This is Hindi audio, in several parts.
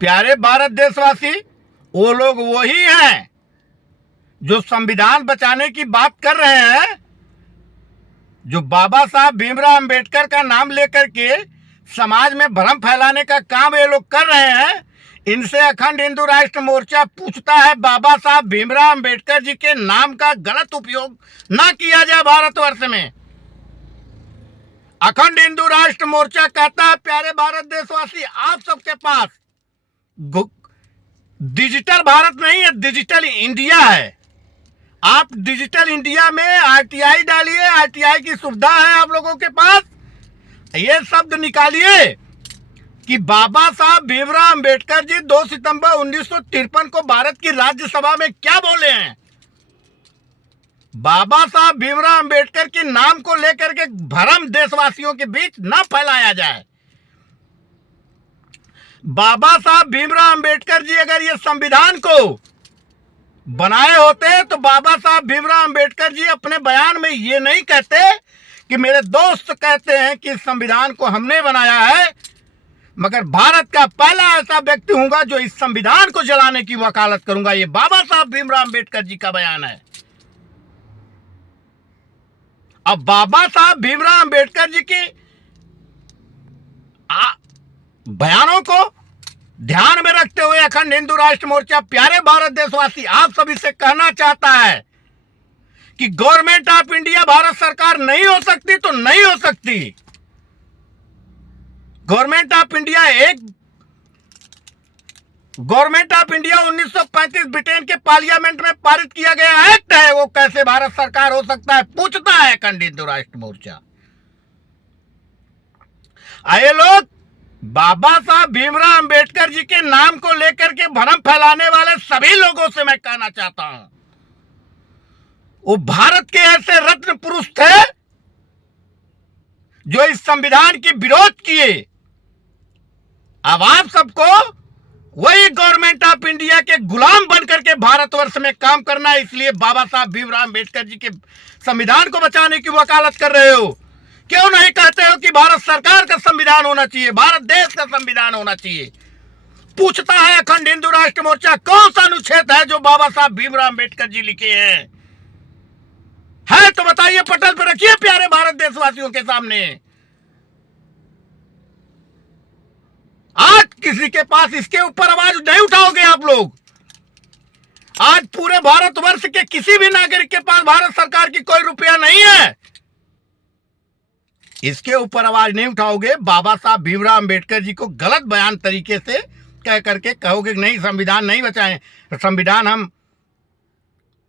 प्यारे भारत देशवासी, वो लोग वही हैं जो संविधान बचाने की बात कर रहे हैं, जो बाबा साहब भीमराव अंबेडकर का नाम लेकर के समाज में भ्रम फैलाने का काम ये लोग कर रहे हैं। इनसे अखंड हिंदू राष्ट्र मोर्चा पूछता है, बाबा साहब भीमराव अंबेडकर जी के नाम का गलत उपयोग ना किया जाए भारतवर्ष में। अखंड हिंदू राष्ट्र मोर्चा कहता है, प्यारे भारत देशवासी, आप सबके पास डिजिटल भारत नहीं है, डिजिटल इंडिया है। आप डिजिटल इंडिया में आरटीआई डालिए, आरटीआई की सुविधा है आप लोगों के पास। ये शब्द निकालिए कि बाबा साहब भीमराव अंबेडकर जी 2 सितंबर 1953 को भारत की राज्यसभा में क्या बोले हैं। बाबा साहब भीमराव अंबेडकर के नाम को लेकर के भ्रम देशवासियों के बीच न फैलाया जाए। बाबा साहब भीमराव अंबेडकर जी अगर ये संविधान को बनाए होते तो बाबा साहब भीमराव अंबेडकर जी अपने बयान में ये नहीं कहते कि मेरे दोस्त कहते हैं कि संविधान को हमने बनाया है, मगर भारत का पहला ऐसा व्यक्ति हूंगा जो इस संविधान को जलाने की वकालत करूंगा। ये बाबा साहब भीमराव अंबेडकर जी का बयान है। अब बाबा साहब भीमराव अंबेडकर जी के बयानों को ध्यान में रखते हुए अखंड हिंदू राष्ट्र मोर्चा प्यारे भारत देशवासी आप सभी से कहना चाहता है कि गवर्नमेंट ऑफ इंडिया भारत सरकार नहीं हो सकती तो नहीं हो सकती। गवर्नमेंट ऑफ इंडिया 1935 ब्रिटेन के पार्लियामेंट में पारित किया गया एक्ट है, वो कैसे भारत सरकार हो सकता है, पूछता है अखंड हिंदू राष्ट्र मोर्चा। आए लोग, बाबा साहब भीमराव अंबेडकर जी के नाम को लेकर के भ्रम फैलाने वाले सभी लोगों से मैं कहना चाहता हूं, वो भारत के ऐसे रत्न पुरुष थे जो इस संविधान की विरोध किए। अब आप सबको वही गवर्नमेंट ऑफ इंडिया के गुलाम बनकर के भारतवर्ष में काम करना है। इसलिए बाबा साहब भीमराव अंबेडकर जी के संविधान को बचाने की वकालत कर रहे हो। क्यों नहीं कहते हो कि भारत सरकार का संविधान होना चाहिए, भारत देश का संविधान होना चाहिए। पूछता है अखंड हिंदू राष्ट्र मोर्चा, कौन सा अनुच्छेद है जो बाबा साहब भीमराव अंबेडकर जी लिखे हैं? है तो बताइए, पटल पर रखिए प्यारे भारत देशवासियों के सामने। आज किसी के पास इसके ऊपर आवाज नहीं उठाओगे आप लोग। आज पूरे भारतवर्ष के किसी भी नागरिक के पास भारत सरकार की कोई रुपया नहीं है, इसके ऊपर आवाज नहीं उठाओगे। बाबा साहब भीमराव अंबेडकर जी को गलत बयान तरीके से कह करके कहोगे नहीं संविधान नहीं बचाएं, संविधान हम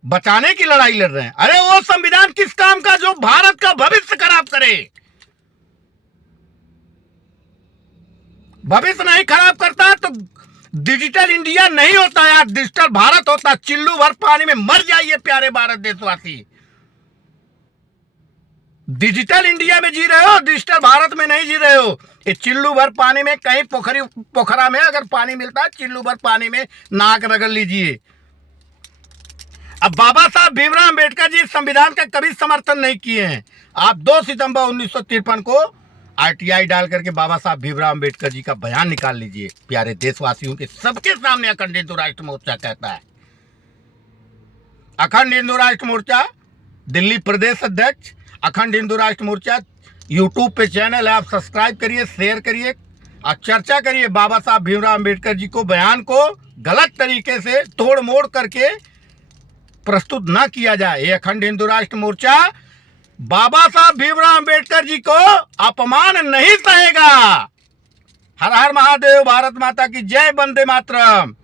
बचाने की लड़ाई लड़ रहे हैं। अरे वो संविधान किस काम का जो भारत का भविष्य खराब करे? भविष्य नहीं खराब करता तो डिजिटल इंडिया नहीं होता यार, डिजिटल भारत होता। चिल्लू भर पानी में मर जाइए प्यारे भारत देशवासी। डिजिटल इंडिया में जी रहे हो, डिजिटल भारत में नहीं जी रहे हो। ये चिल्लू भर पानी में कहीं पोखरा में अगर पानी मिलता है, चिल्लू भर पानी में नाक रगड़ लीजिए। अब बाबा साहब भीमराव अंबेडकर जी संविधान का कभी समर्थन नहीं किए हैं। आप 2 सितंबर 1953 को आरटीआई डाल करके बाबा साहब भीमराव अंबेडकर जी का बयान निकाल लीजिए। प्यारे देशवासियों के सबके सामने अखंड हिंदू राष्ट्र मोर्चा कहता है। अखंड हिंदू राष्ट्र मोर्चा दिल्ली प्रदेश अध्यक्ष अखंड हिंदू राष्ट्र मोर्चा यूट्यूब पे चैनल है, आप सब्सक्राइब करिए, शेयर करिए और चर्चा करिए। बाबा साहब भीमराव अंबेडकर जी को बयान को गलत तरीके से तोड़ मोड़ करके प्रस्तुत ना किया जाए। ये अखंड हिंदू राष्ट्र मोर्चा बाबा साहब भीमराव अंबेडकर जी को अपमान नहीं सहेगा। हर हर महादेव, भारत माता की जय, वंदे मातरम।